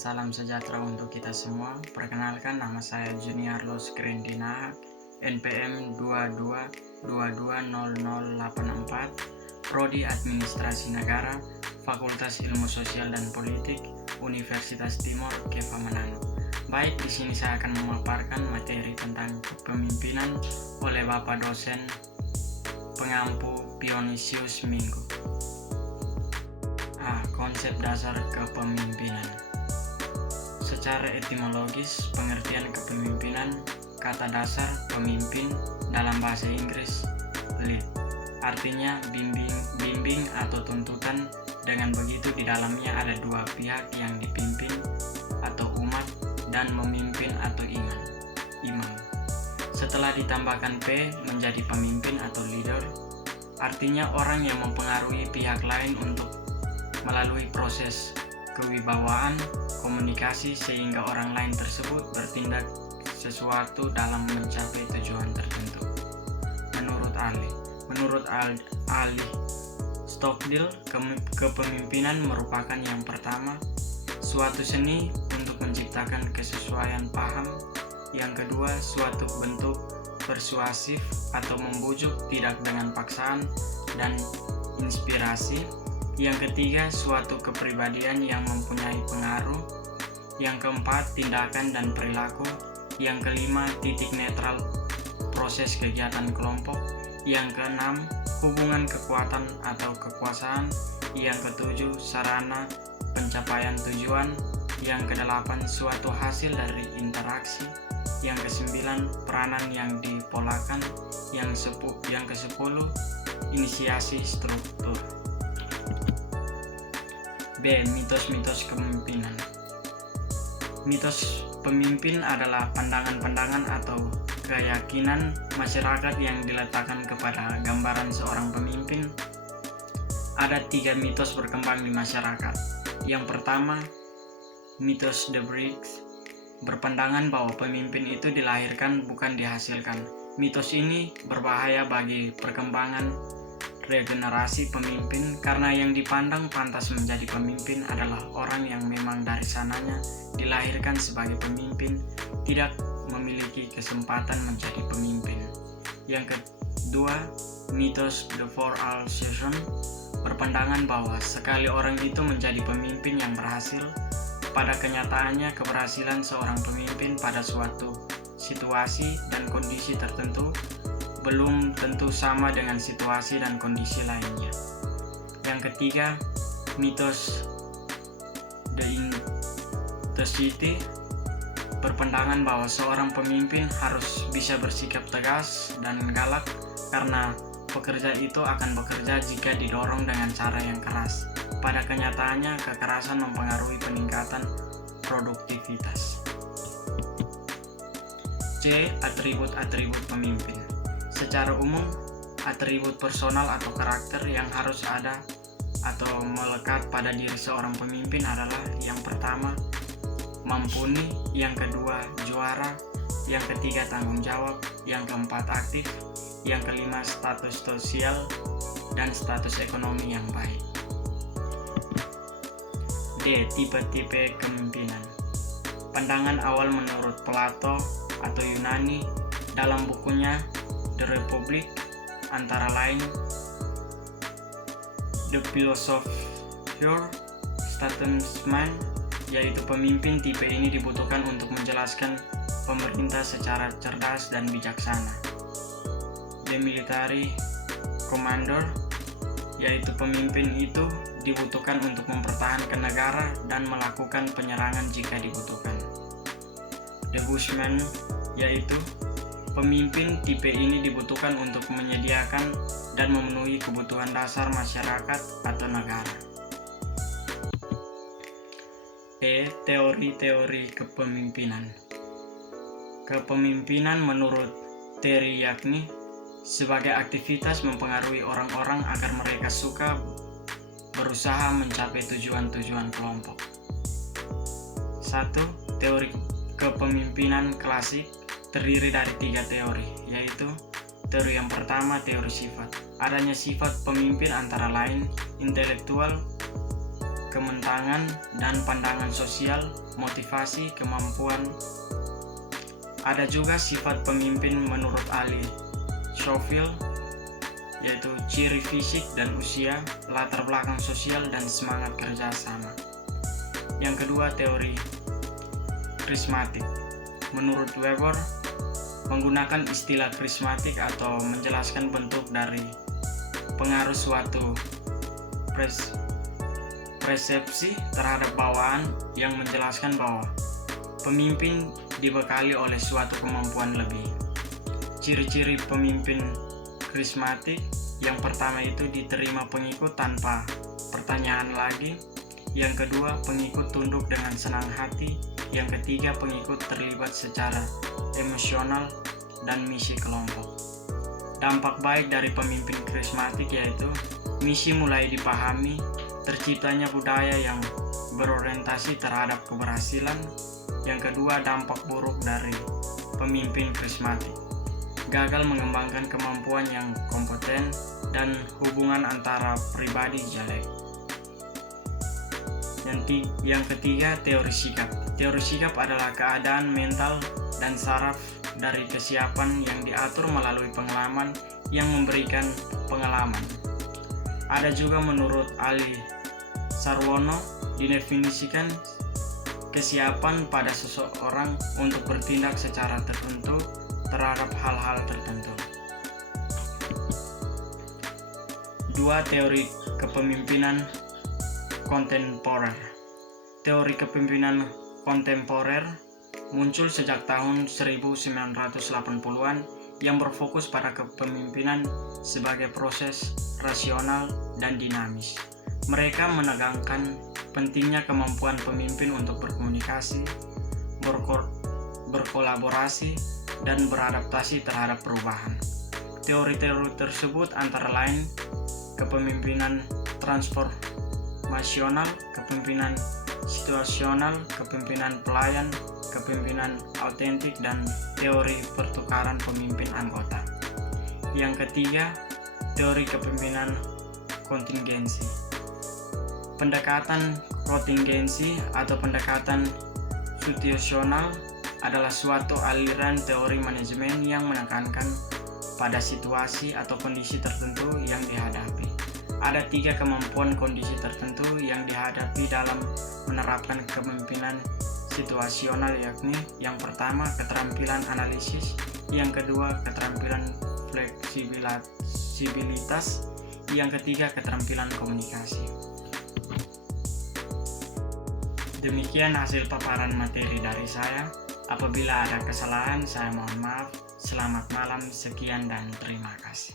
salam sejahtera untuk kita semua. Perkenalkan, nama saya Junior Los Krendina, NPM 22220084, Prodi Administrasi Negara, Fakultas Ilmu Sosial dan Politik, Universitas Timor, Keva Manado. Baik, di sini saya akan memaparkan materi tentang kepemimpinan oleh Bapak dosen pengampu Pionisius Minggu. Konsep dasar kepemimpinan. Secara etimologis, pengertian kepemimpinan, kata dasar pemimpin dalam bahasa Inggris lead, artinya bimbing atau tuntutan. Dengan begitu di dalamnya ada dua pihak yang dipimpin atau umat dan memimpin atau imam. Setelah ditambahkan P menjadi pemimpin atau leader, artinya orang yang mempengaruhi pihak lain untuk melalui proses kewibawaan komunikasi sehingga orang lain tersebut bertindak sesuatu dalam mencapai tujuan tertentu. Menurut Ali Stockdale, kepemimpinan merupakan yang pertama suatu seni untuk menciptakan kesesuaian paham, yang kedua suatu bentuk persuasif atau membujuk tidak dengan paksaan dan inspirasi, yang ketiga suatu kepribadian yang mempunyai pengaruh, yang keempat tindakan dan perilaku, yang kelima titik netral proses kegiatan kelompok, yang keenam hubungan kekuatan atau kekuasaan, yang ketujuh sarana pencapaian tujuan, yang kedelapan suatu hasil dari interaksi, yang kesembilan peranan yang dipolakan, yang kesepuluh inisiasi struktur. B. Mitos-mitos kepemimpinan. Mitos pemimpin adalah pandangan-pandangan atau keyakinan masyarakat yang diletakkan kepada gambaran seorang pemimpin. Ada 3 mitos berkembang di masyarakat. Yang pertama, mitos The Bricks, berpandangan bahwa pemimpin itu dilahirkan bukan dihasilkan. Mitos ini berbahaya bagi perkembangan regenerasi pemimpin karena yang dipandang pantas menjadi pemimpin adalah orang yang memang dari sananya dilahirkan sebagai pemimpin, tidak memiliki kesempatan menjadi pemimpin. Yang kedua, mitos The 4 Seasons, berpandangan bahwa sekali orang itu menjadi pemimpin yang berhasil, pada kenyataannya keberhasilan seorang pemimpin pada suatu situasi dan kondisi tertentu belum tentu sama dengan situasi dan kondisi lainnya. Yang ketiga, mitos The Intensity, berpandangan bahwa seorang pemimpin harus bisa bersikap tegas dan galak karena pekerja itu akan bekerja jika didorong dengan cara yang keras. Pada kenyataannya, kekerasan mempengaruhi peningkatan produktivitas. C. Atribut-atribut pemimpin. Secara umum, atribut personal atau karakter yang harus ada atau melekat pada diri seorang pemimpin adalah: yang pertama, mumpuni, yang kedua, juara, yang ketiga, tanggung jawab, yang keempat, aktif, yang kelima, status sosial dan status ekonomi yang baik. D. Tipe-tipe kepemimpinan. Pandangan awal menurut Plato atau Yunani dalam bukunya The Republic antara lain The Philosopher Statesman, yaitu pemimpin tipe ini dibutuhkan untuk menjelaskan pemerintah secara cerdas dan bijaksana. The Military Commander, yaitu pemimpin itu dibutuhkan untuk mempertahankan negara dan melakukan penyerangan jika dibutuhkan. The Bushman, yaitu pemimpin tipe ini dibutuhkan untuk menyediakan dan memenuhi kebutuhan dasar masyarakat atau negara. E. Teori-teori kepemimpinan. Kepemimpinan menurut Terry yakni sebagai aktivitas mempengaruhi orang-orang agar mereka suka berusaha mencapai tujuan-tujuan kelompok. 1. Teori kepemimpinan klasik terdiri dari 3 teori, yaitu teori yang pertama, teori sifat. Adanya sifat pemimpin antara lain intelektual, kementangan dan pandangan sosial, motivasi, kemampuan. Ada juga sifat pemimpin menurut ahli Schofield, yaitu ciri fisik dan usia, latar belakang sosial, dan semangat kerjasama. Yang kedua, teori karismatik. Menurut Weber, menggunakan istilah karismatik atau menjelaskan bentuk dari pengaruh suatu persepsi terhadap bawaan yang menjelaskan bahwa pemimpin dibekali oleh suatu kemampuan lebih. Ciri-ciri pemimpin karismatik: yang pertama itu diterima pengikut tanpa pertanyaan lagi. Yang kedua, pengikut tunduk dengan senang hati. Yang ketiga, pengikut terlibat secara emosional dan misi kelompok. Dampak baik dari pemimpin karismatik yaitu misi mulai dipahami, terciptanya budaya yang berorientasi terhadap keberhasilan. Yang kedua, dampak buruk dari pemimpin karismatik: gagal mengembangkan kemampuan yang kompeten dan hubungan antara pribadi jelek. Yang ketiga, teori sikap. Teori sikap adalah keadaan mental dan saraf dari kesiapan yang diatur melalui pengalaman yang memberikan pengalaman. Ada juga menurut ahli Sarwono, didefinisikan kesiapan pada seseorang untuk bertindak secara tertentu terhadap hal-hal tertentu. 2. Teori kepemimpinan kontemporer. Teori kepemimpinan kontemporer muncul sejak tahun 1980-an yang berfokus pada kepemimpinan sebagai proses rasional dan dinamis. Mereka menekankan pentingnya kemampuan pemimpin untuk berkomunikasi, berkolaborasi, dan beradaptasi terhadap perubahan. Teori-teori tersebut antara lain kepemimpinan transformasional, kepemimpinan situasional, kepemimpinan pelayan, kepemimpinan autentik, dan teori pertukaran pemimpin anggota. Yang ketiga, teori kepemimpinan kontingensi. Pendekatan kontingensi atau pendekatan situasional adalah suatu aliran teori manajemen yang menekankan pada situasi atau kondisi tertentu yang dihadapi. Ada 3 kemampuan kondisi tertentu yang dihadapi dalam menerapkan kepemimpinan situasional, yakni yang pertama, keterampilan analisis, yang kedua, keterampilan fleksibilitas, yang ketiga, keterampilan komunikasi. Demikian hasil paparan materi dari saya. Apabila ada kesalahan, saya mohon maaf. Selamat malam, sekian dan terima kasih.